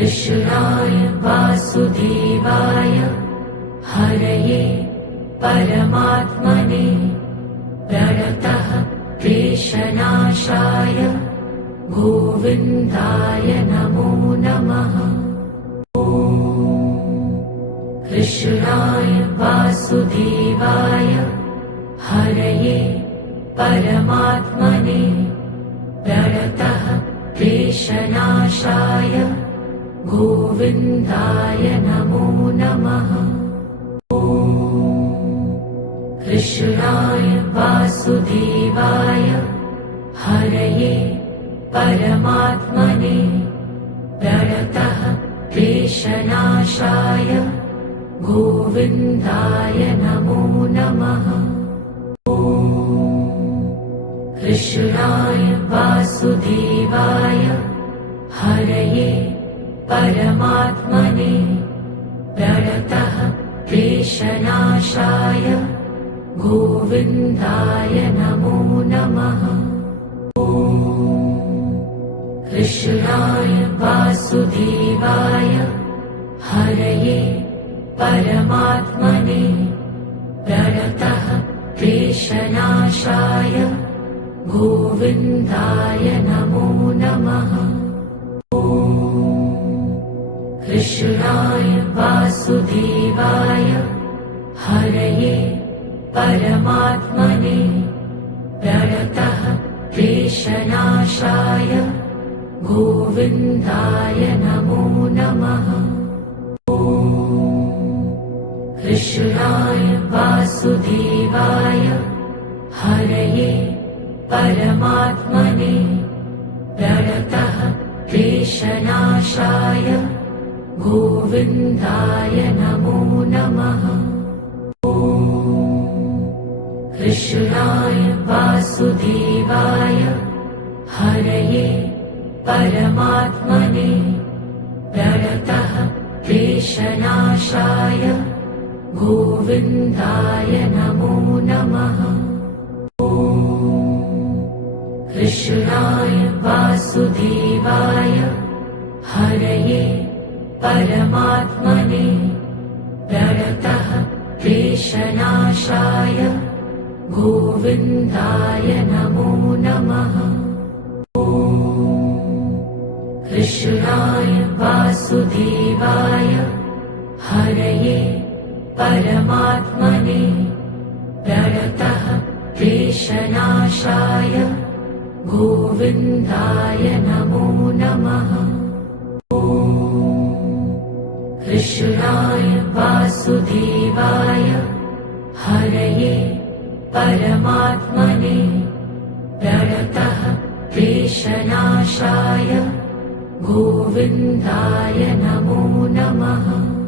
कृष्णाय वासुदेवाय हरये परमात्मने प्रणतः क्लेशनाशाय गोविन्दाय नमो नमः। कृष्णाय वासुदेवाय हरये परमात्मने प्रणतः क्लेशनाशाय गोविन्दाय नमो नमः। कृष्णाय वासुदेवाय हरये परमात्मने प्रणतः क्लेशनाशाय गोविन्दाय नमो नमः। कृष्णाय वासुदेवाय हरये परमात्मने प्रणतः क्लेशनाशाय गोविन्दाय नमो नमः। कृष्णाय वासुदेवाय हरये परमात्मने प्रणतः क्लेशनाशाय गोविन्दाय नमो नमः। कृष्णाय वासुदेवाय हरये परमात्मने प्रणतः क्लेशनाशाय गोविन्दाय नमो नमः। कृष्णाय वासुदेवाय हरये परमात्मने प्रणतः क्लेशनाशाय गोविन्दाय नमो नमः। कृष्णाय वासुदेवाय हरये परमात्मने प्रणतः क्लेशनाशाय गोविन्दाय नमो नमः। कृष्णाय वासुदेवाय हरये परमात्मने प्रणतः क्लेशनाशाय गोविन्दाय नमो नमः। कृष्णाय वासुदेवाय हरये परमात्मने प्रणतः क्लेशनाशाय गोविन्दाय नमो नमः। कृष्णाय वासुदेवाय हरये परमात्मने प्रणतः क्लेशनाशाय गोविन्दाय नमो नमः।